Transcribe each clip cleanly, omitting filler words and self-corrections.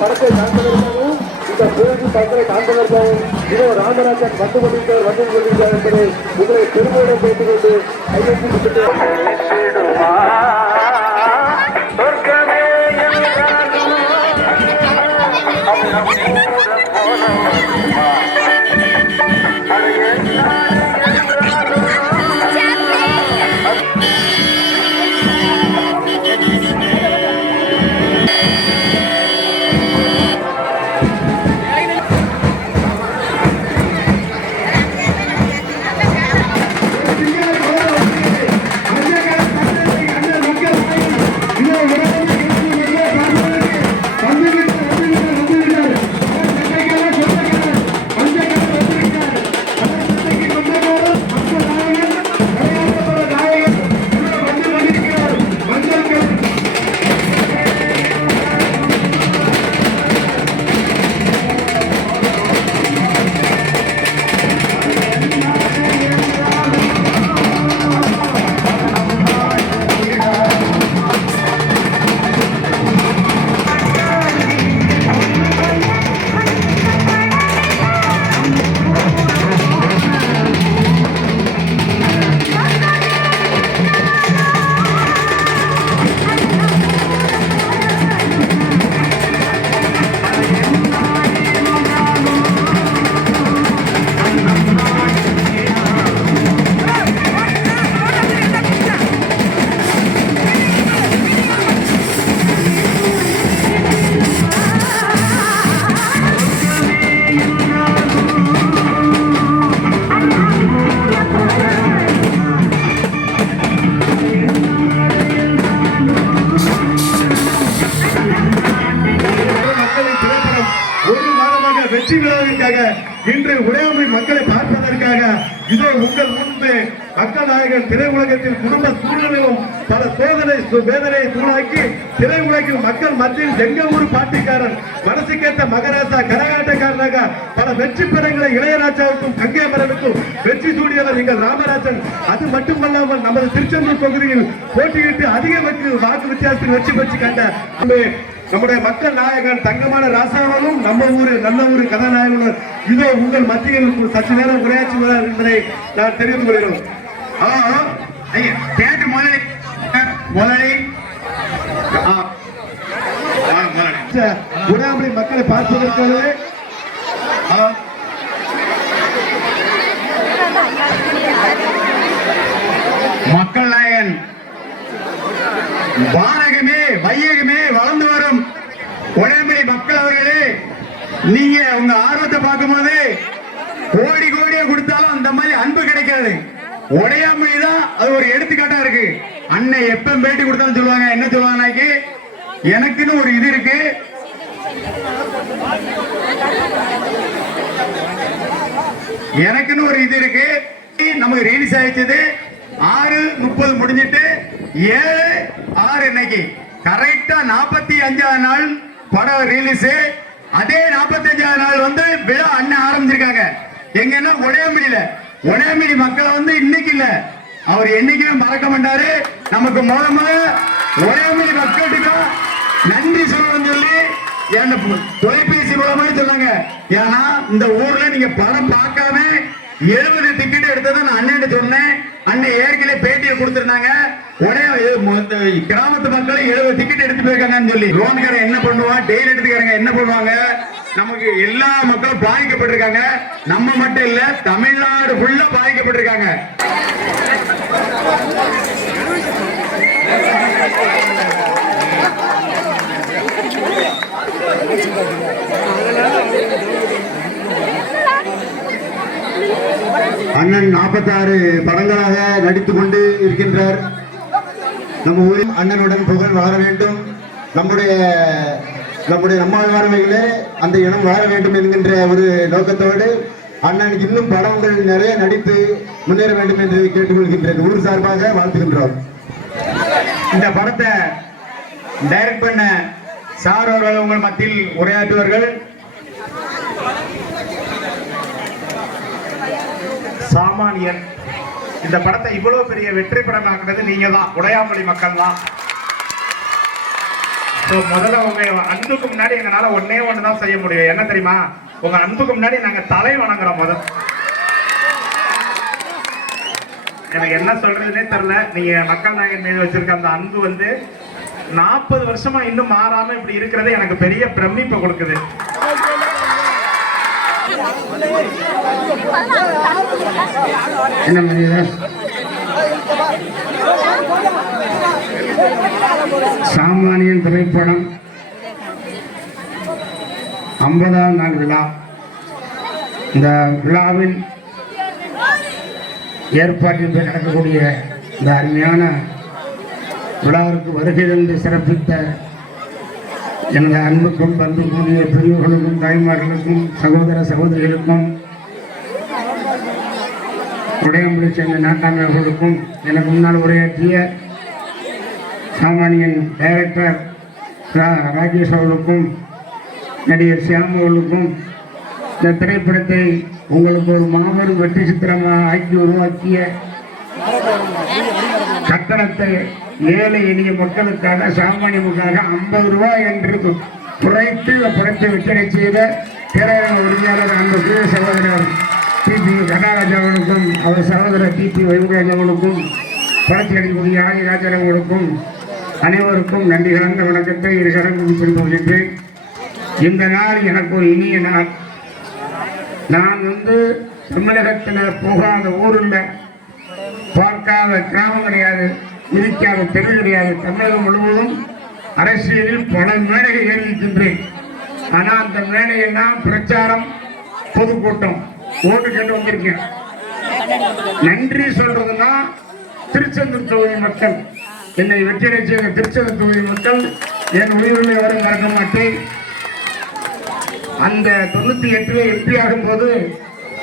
படத்தை காண்பதற்காகவும் இந்த பேருந்து தங்களை காண்பதற்காகவும் இதோ ராமராஜன் வந்து கொண்டிருக்கிறார் என்பதை உங்களை பெருமையுடன் பேசிக் கொண்டு கையெழுத்து வெற்றி விழாவிற்காக இன்று உடையாமை மக்களை பார்ப்பதற்காக இதோ உங்கள் முன்பு மக்கள் நாயகன் திரையுலகத்தில் குடும்ப சூழ்நிலையும் பல சோதனை வேதனையை தூளாக்கி திரையுலகில் மக்கள் மத்தியில் எங்க ஊர் பாட்டிக்காரன் மனசுக்கேற்ற மகராசா கரகாட்டக்காரனாக பல வெற்றி பெறங்களை இளையராஜாவுக்கும் கங்கேமரனுக்கும் வெற்றி சூடியவர் எங்கள் ராமராஜன். அது மட்டுமல்லாமல் நமது திருச்செந்தூர் பகுதியில் போட்டியிட்டு அதிக வாக்கு வித்தியாசத்தில் வெற்றி பெற்று கண்ட நம்முடைய மக்கள் நாயகன் தங்கமான ராசாவனும் நம்ம ஊரு நல்ல ஊரு கதாநாயகனும் இதோ உங்கள் மத்தியில் சற்று நேரம் உரையாற்றுவார் என்பதை நான் தெரிந்து கொள்கிறோம். உடையாமொழி மக்களை பார்ப்பதற்காகவே மக்கள் நாயகன் வானகமே வையகமே வளர்ந்து வரும் உடையாமொழி மக்கள் அவர்களே, நீங்க உங்க ஆர்வத்தை பார்க்கும் போது கோடி கோடியா கொடுத்தாலும் அந்த மாதிரி அன்பு கிடைக்காது. உடையாமொழி தான் அது ஒரு எடுத்துக்காட்டா இருக்கு. அன்னை எப்ப பேட்டி கொடுத்தாலும் சொல்லுவாங்க, என்ன சொல்லுவாங்க, எனக்குன்னு ஒரு இது இருக்கு, எனக்குன்னு ஒரு இது இருக்கு. நமக்கு ரிலீஸ் ஆயிடுச்சது 6:30 முடிஞ்சிட்டு 7/6 இன்னைக்கு கரெக்டா 45வது நாள் படம் ரிலீஸ். அதே 45வது நாள் வந்து விழா அண்ணன் ஆரம்பிச்சிருக்காங்க. எங்கன்னா உடையாமொழி மக்களை வந்து இன்னைக்கு இல்ல, அவர் என்னைக்குமே மறக்க மாட்டாரு. நமக்கு மூலமா உடையாமொழி மக்களுக்கு நன்றி சொல்லணும்னு சொல்லி என்ன தொலைபேசி மூலமா சொன்னாங்க. ஏன்னா இந்த ஊர்ல நீங்க படம் பார்க்காம 70 டிக்கெட் எடுத்ததை நான் அண்ணன் சொன்னேன். அண்ணன் ஏற்கனவே பேட்டியை கொடுத்திருந்தாங்க. உடனே கிராமத்து மக்கள் 70 டிக்கெட் எடுத்து போயிருக்காங்கன்னு சொல்லி லோன்காரன் என்ன பண்ணுவான், டெய்லி எடுத்துக்காரங்க என்ன பண்ணுவாங்க, நமக்கு எல்லா மக்களும் பாதிக்கப்பட்டிருக்காங்க. நம்ம மட்டும் இல்ல, தமிழ்நாடு ஃபுல்லா பாதிக்கப்பட்டிருக்காங்க. அண்ணன் 46 படங்களாக நடித்துக் கொண்டு இருக்கின்றார். நம்ம ஊரில் அண்ணனுடன் புகழ் வளர வேண்டும். நம்முடைய நம்மாழ்வார்வையிலே அந்த இனம் வாழ வேண்டும் என்கின்ற ஒரு நோக்கத்தோடு அண்ணன் இன்னும் படங்கள் நிறைய நடித்து முன்னேற வேண்டும் என்று கேட்டுக்கொள்கின்றேன். ஊர் சார்பாக வாழ்த்துகின்றோம். இந்த படத்தை டைரக்ட் பண்ண சார் அவர்கள் உங்கள் மத்தியில் உரையாற்றுவார்கள். சாமானியன் இந்த படத்தை இவ்வளவு பெரிய வெற்றி படமாக்குறது நீங்க தான், உடையாமொழி மக்கள் தான். முதல்ல உங்க அன்புக்கு முன்னாடி எங்களால ஒண்ணுதான் செய்ய முடியும். என்ன தெரியுமா? உங்க அன்புக்கு முன்னாடி நாங்க தலை வணங்குறோம். எனக்கு என்ன சொல்றதுன்னே தெரியல. நீங்க மக்கள் நாயகன் மீது வச்சிருக்க அந்த அன்பு 40 வருஷமா இன்னும் மாறாம இப்படி இருக்கிறது எனக்கு பெரிய பிரமிப்பை கொடுக்குது. என்ன சாமானியன் திரைப்படம் 50ஆம் நாள் விழா. இந்த விழாவின் ஏற்பாட்டில் நடக்கக்கூடிய இந்த அருமையான விழாவிற்கு வருகை தந்து சிறப்பித்த எனது அன்புக்கும் பண்புக்குரிய பெரியவர்களுக்கும் தாய்மார்களுக்கும் சகோதர சகோதரிகளுக்கும் உடையம்புலி சேர்ந்த நாட்டாளர்களுக்கும் எனக்கு முன்னால் உரையாற்றிய சாமானியன் டைரக்டர் ராஜேஷ் அவர்களுக்கும் நடிகர் சியாம் அவர்களுக்கும் இந்த திரைப்படத்தை உங்களுக்கு ஒரு மாபெரும் வெற்றி சித்திரமாக ஆக்கி உருவாக்கிய கட்டணத்தை ஏழை எளிய மக்களுக்காக சாமானிய மக்களுக்காக 50 ரூபாய் என்று குறைத்து இந்த படத்தை வெற்றி செய்த பேரவை உரிமையாளர் அன்பு சகோதரர் டிபி கனகராஜ் அவர்களுக்கும் அவர் சகோதரர் டிபி வைகுராஜ் அவர்களுக்கும் படத்தை அடிக்கக்கூடிய ஆதி ராஜாரவர்களுக்கும் அனைவருக்கும் நன்றி கலந்த வணக்கத்தை இருகரம் குறிப்பிடுகின்றேன். இந்த நாள் எனக்கு ஒரு இனிய நாள். நான் தமிழகத்தில் போகாத ஊரில் பார்க்காத கிராமம் கிடையாது, இருக்காத தெரு கிடையாது. தமிழகம் முழுவதும் அரசியலில் பல மேடைகள் ஏறியிருக்கின்றேன். ஆனால் அந்த மேடையெல்லாம் பிரச்சாரம், பொதுக்கூட்டம், ஓட்டு கேட்டு வந்திருக்கேன். நன்றி சொல்றதுன்னா திருச்செந்தூர் தொகுதி மக்கள், என்னை வெற்றியடை செய்த திருச்செந்தூர் தொகுதி மக்கள் என் உயிரில் எவரும் மறக்க மாட்டேன். அந்த 98 எம்பி ஆகும்போது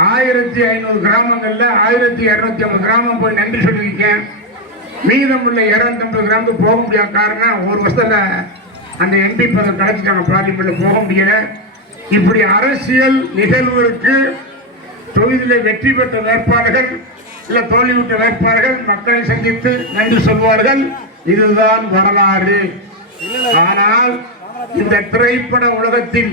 1500 கிராமங்கள்ல 1250 கிராமம் போய் நன்றி சொல்லியிருக்கேன். மீதம் உள்ள 250 கிராமத்துக்கு போக முடியாத காரணம் ஒரு வருஷத்துல அந்த எம்பி பதம் கிடைச்சிட்டாங்க, பார்லிமெண்ட்ல போக முடியல. இப்படி அரசியல் நிகழ்வுகளுக்கு தொகுதியில் வெற்றி பெற்ற வேட்பாளர்கள் இல்ல தோல்வியுற்ற வேட்பாளர்கள் மக்களை சந்தித்து நன்றி சொல்வார்கள். இதுதான் வரலாறு. ஆனால் இந்த திரைப்பட உலகத்தில்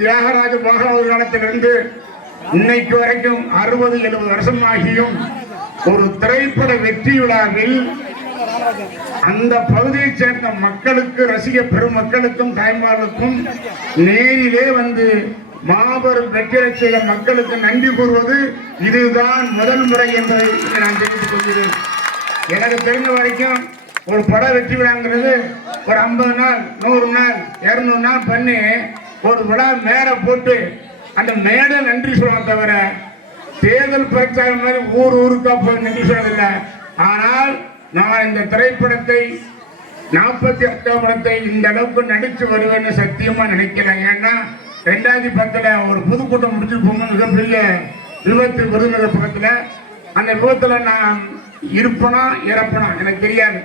தியாகராஜ பாகவதர் காலத்திலிருந்து இன்னைக்கு வரைக்கும் 60-70 வருஷமாகியும் ஒரு திரைப்பட வெற்றி விழாவில் அந்த பகுதியை சேர்ந்த மக்களுக்கு, ரசிக பெருமக்களுக்கும் தாய்மார்களுக்கும் நேரிலே மாபெரும் வெற்றி செய்த மக்களுக்கு நன்றி கூறுவது இதுதான் முதல் முறை என்பதை நான் தெரிவித்துக் கொள்கிறேன். எனக்கு தெரிந்த வரைக்கும் ஒரு பட வெற்றி விழாங்கிறது ஒரு 50 நாள் 100 நாள் 200 நாள் பண்ணி ஒரு விழா மேடை போட்டு அந்த மேடை நன்றி சொல்லுவாங்க தவிர தேர்தல் பிரச்சாரம் மாதிரி ஊருக்கா போய் நன்றி சொல்லவில்லை. ஆனால் நான் இந்த திரைப்படத்தை 48 படத்தை இந்த அளவுக்கு நடிச்சு வருவேன்னு சத்தியமா நினைக்கிறேன். ஏன்னா 2010 ஒரு பொதுக்கூட்டம் முடிச்சு போகும்போது மிகப்பெரிய விபத்து விருதுநகர் பக்கத்துல, அந்த விபத்துல நான் இருப்பனா இறப்பனா எனக்கு தெரியாது.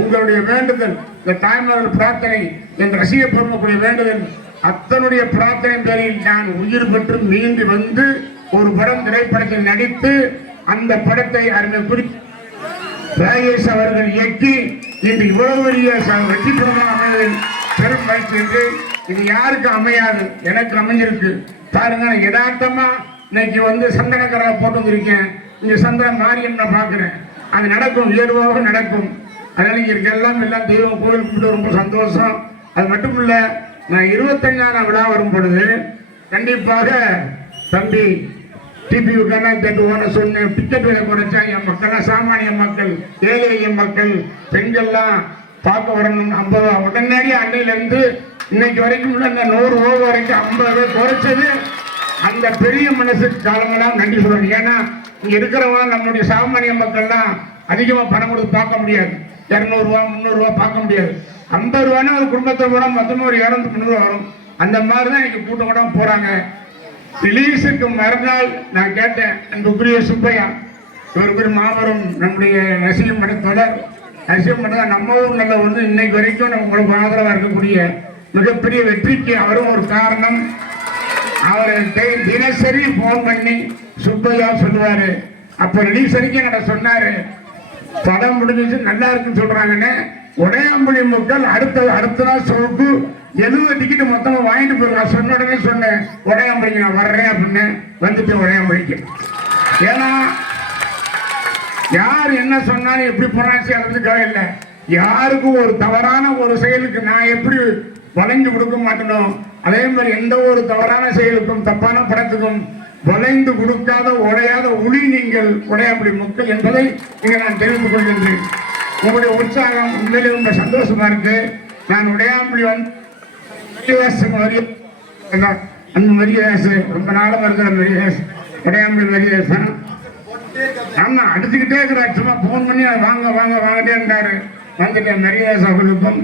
உங்களுடைய வேண்டுதல், இந்த தாய்மார்கள் பிரார்த்தனை, என் ரசிக பெருமக்குடைய வேண்டுதல், அத்தனுடைய பிரார்த்தனை பேரில் நான் உயிர் பெற்று மீண்டு ஒரு படம் திரைப்படத்தில் நடித்து அந்த படத்தை அருமை குறித்து ராஜேஷ் அவர்கள் இயக்கி இன்று இவ்வளவு பெரிய வெற்றி படமாக அமைவதில் பெரும் மகிழ்ச்சி என்று. இது யாருக்கு அமையாது, எனக்கு அமைஞ்சிருக்கு. பாருங்க, யதார்த்தமா இன்னைக்கு சந்தனக்கரை போட்டு வந்திருக்கேன். இங்க சந்தன மாரியம்னா பாக்குறேன், அது நடக்கும், இயல்பாக நடக்கும். அதனால இங்க எல்லாம் தெய்வம் கோவில் கும்பிட்டு ரொம்ப சந்தோஷம். அது மட்டும் இல்ல, நான் 25ஆம் விழா வரும் பொழுது கண்டிப்பாக தம்பி டிபியூக்கான சொன்னேன், டிக்கெட் விலை குறைச்சா என் மக்கள், சாமானிய மக்கள், ஏழை மக்கள், பெண்கள்லாம் பார்க்க வரணும். 50 உடனடியே அன்னையிலிருந்து இன்னைக்கு வரைக்கும் உள்ள 100 ரூபா வரைக்கும் 50 குறைச்சது அந்த பெரிய மனசு காலங்களாம் நன்றி சொல்லணும். ஏன்னா இங்க இருக்கிறவங்க நம்முடைய சாமானிய மக்கள்லாம் அதிகமா பணம் கொடுத்து பார்க்க முடியாது. 200 ரூபா 300 ரூபா பார்க்க முடியாது. 50 ரூபான்னா அது குடும்பத்தை போனா மொத்தமா ஒரு 200 300 வரும். அந்த மாதிரி தான் இன்னைக்கு கூட்டம் கூட போறாங்க. ரிலீஸுக்கு மறுநாள் நான் கேட்டேன், அன்புக்குரிய சுப்பையா, இவருக்கு ஒரு மாபெரும் நம்முடைய ரசிகம் பட தொடர் ரசிகம் பட நம்ம ஊர்ல வந்து இன்னைக்கு வரைக்கும் உங்களுக்கு ஆதரவா இருக்கக்கூடிய மிகப்பெரிய வெற்றிக்கு அவரும் ஒரு காரணம். அவர் தினசரி போன் பண்ணி சுப்பையா சொல்லுவாரு. அப்ப ரிலீஸ் வரைக்கும் என்கிட்ட சொன்னாரு, படம் முடிஞ்சிச்சு நல்லா இருக்குன்னு சொல்றாங்கன்னு. உடையாம்புலி மக்கள் அடுத்த நாள் ஷோக்கு 70 டிக்கெட் மொத்தமா வாங்கிட்டு போயிருக்கான். சொன்ன உடனே சொன்னேன், உடையாம்புலிக்கு நான் வர்றேன் அப்படின்னு. வந்துட்டு உடையாம்புலிக்கு. ஏன்னா யார் என்ன சொன்னாலும் எப்படி போனாச்சு அது வந்து கவலை இல்லை. யாருக்கும் ஒரு தவறான ஒரு செயலுக்கு நான் எப்படி வளைந்து கொடுக்க மாட்டேனோ, அதே மாதிரி எந்த ஒரு தவறான செயலுக்கும் தப்பான படத்துக்கும் வளைந்து கொடுக்காத உடையாத ஒளி நீங்கள் உடையாம்புலி மக்கள் என்பதை இங்க நான் தெரிவித்துக் கொள்கின்றேன். உங்களுடைய உற்சாகம் உண்மையிலே ரொம்ப சந்தோஷமா இருக்கு. நான் உடையாம்புலி அந்த மரியதாசு ரொம்ப நாளம் இருக்கிற மரியதாசு உடையாம்புலி மரியதாசன். ஆமா அடிச்சுக்கிட்டே இருக்கிறார். சும்மா போன் பண்ணி வாங்க வாங்க வாங்கிட்டே இருந்தாரு. வந்துட்டேன். மரியதாஸ் அவர்களுக்கும்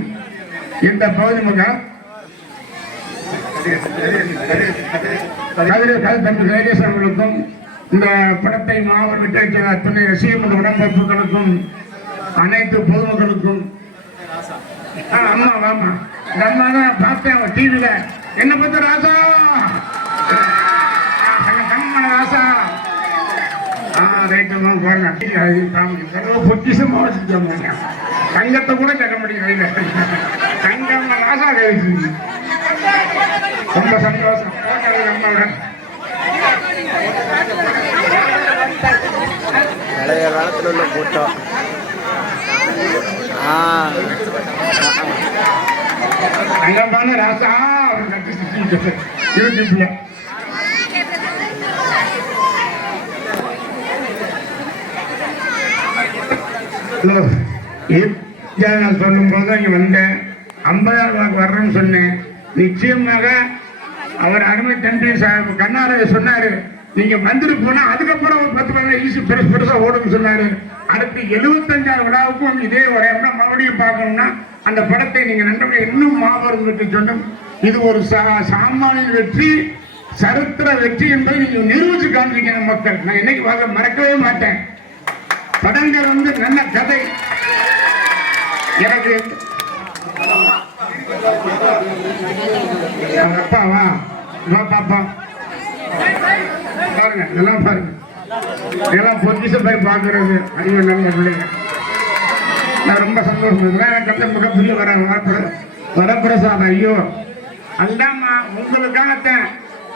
இந்த பகுதி மக்கள் அவர்களுக்கும் இந்த படத்தை மாவட்ட விட்டு அத்தனை ரசிகர்கள் உடம்புகளுக்கும் அனைத்து பொதுமக்களுக்கும் அம்மா வாமா இந்த அம்மா தான் பார்த்தேன் டிவியில. என்ன பத்த ராசா கண்மண ராசா ரைட்டுமா போங்க. பொக்கிசமா வச்சுக்கோங்க. தங்கத்தை கூட கேட்க முடியும். தங்கம் ராசா கழிச்சு ரொம்ப சந்தோஷம். பழைய காலத்தில் உள்ள போட்டோ. தங்கமான ராசா யூடியூப்ல நான் சொல்லும் போது இங்க வந்தேன். 50,000 ரூபாய்க்கு வர்றேன்னு சொன்னேன். நிச்சயமாக அவர் அருமை தம்பி கண்ணார சொன்னாரு, நீங்க வந்துட்டு போனா அதுக்கப்புறம் ஒரு 10 ஈஸி பெருசா ஓடுன்னு சொன்னாரு. அடுத்து 75,000 விழாவுக்கும் இதே ஒரே மறுபடியும் பார்க்கணும்னா அந்த படத்தை நீங்க நன்றி இன்னும் மாபெரும் வெற்றி சொன்னோம். இது ஒரு சாமானிய வெற்றி, சரித்திர வெற்றி என்பதை நீங்க நிரூபிச்சு காண்பிக்கிற மக்கள். நான் என்னைக்கு மறக்கவே மாட்டேன். படங்கள் வந்து நல்ல கதை. எனக்கு அப்பாவா பாப்பா பாருங்க, இதெல்லாம் பாருங்க, இதெல்லாம் பொக்கிஷம் போய் பார்க்கறது அறிவு நல்ல பிள்ளைங்க. நான் ரொம்ப சந்தோஷம். எனக்கு மிகப்பெரிய வரப்பிரசாதம். ஐயோ அல்லாமா உங்களுக்காகத்தான்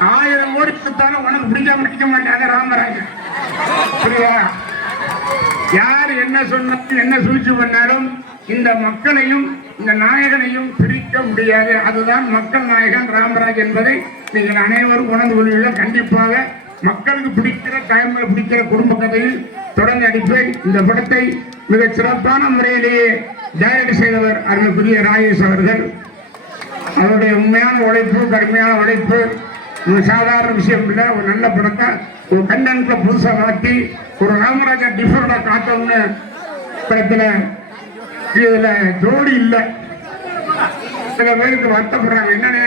1000 கோடி கொடுத்தாலும் உனக்கு பிடிக்காம நிற்க மாட்டாங்க ராமராஜன். புரியுதா? யார் என்ன சொன்னாலும் என்ன சூழ்ச்சி பண்ணாலும் இந்த மக்களையும் இந்த நாயகனையும் பிரிக்க முடியாது. அதுதான் மக்கள் நாயகன் ராமராஜ் என்பதை நீங்கள் அனைவரும் உணர்ந்து கொள்வீர்கள். கண்டிப்பாக மக்களுக்கு பிடிக்கிற டைம்ல பிடிக்கிற குடும்ப கதையில் தொடர்ந்து அடிப்பேன். இந்த படத்தை மிக சிறப்பான முறையிலேயே டைரக்ட் செய்தவர் அருமைக்குரிய ராஜேஷ் அவர்கள். அவருடைய உண்மையான உழைப்பு, கடுமையான உழைப்பு சாதாரண விஷயம் இல்லை. ஒரு நல்ல படத்தை ஒரு கண்டென்ட்ல புதுசாக காட்டி ஒரு ராமராஜா டிஃபரெண்டா காட்டணும்னு படத்துல இதுல ஜோடி இல்லை. சில பேருக்கு வருத்தப்படுறாங்க, என்னன்னு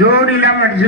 ஜோடி இல்லாம நடிச்சு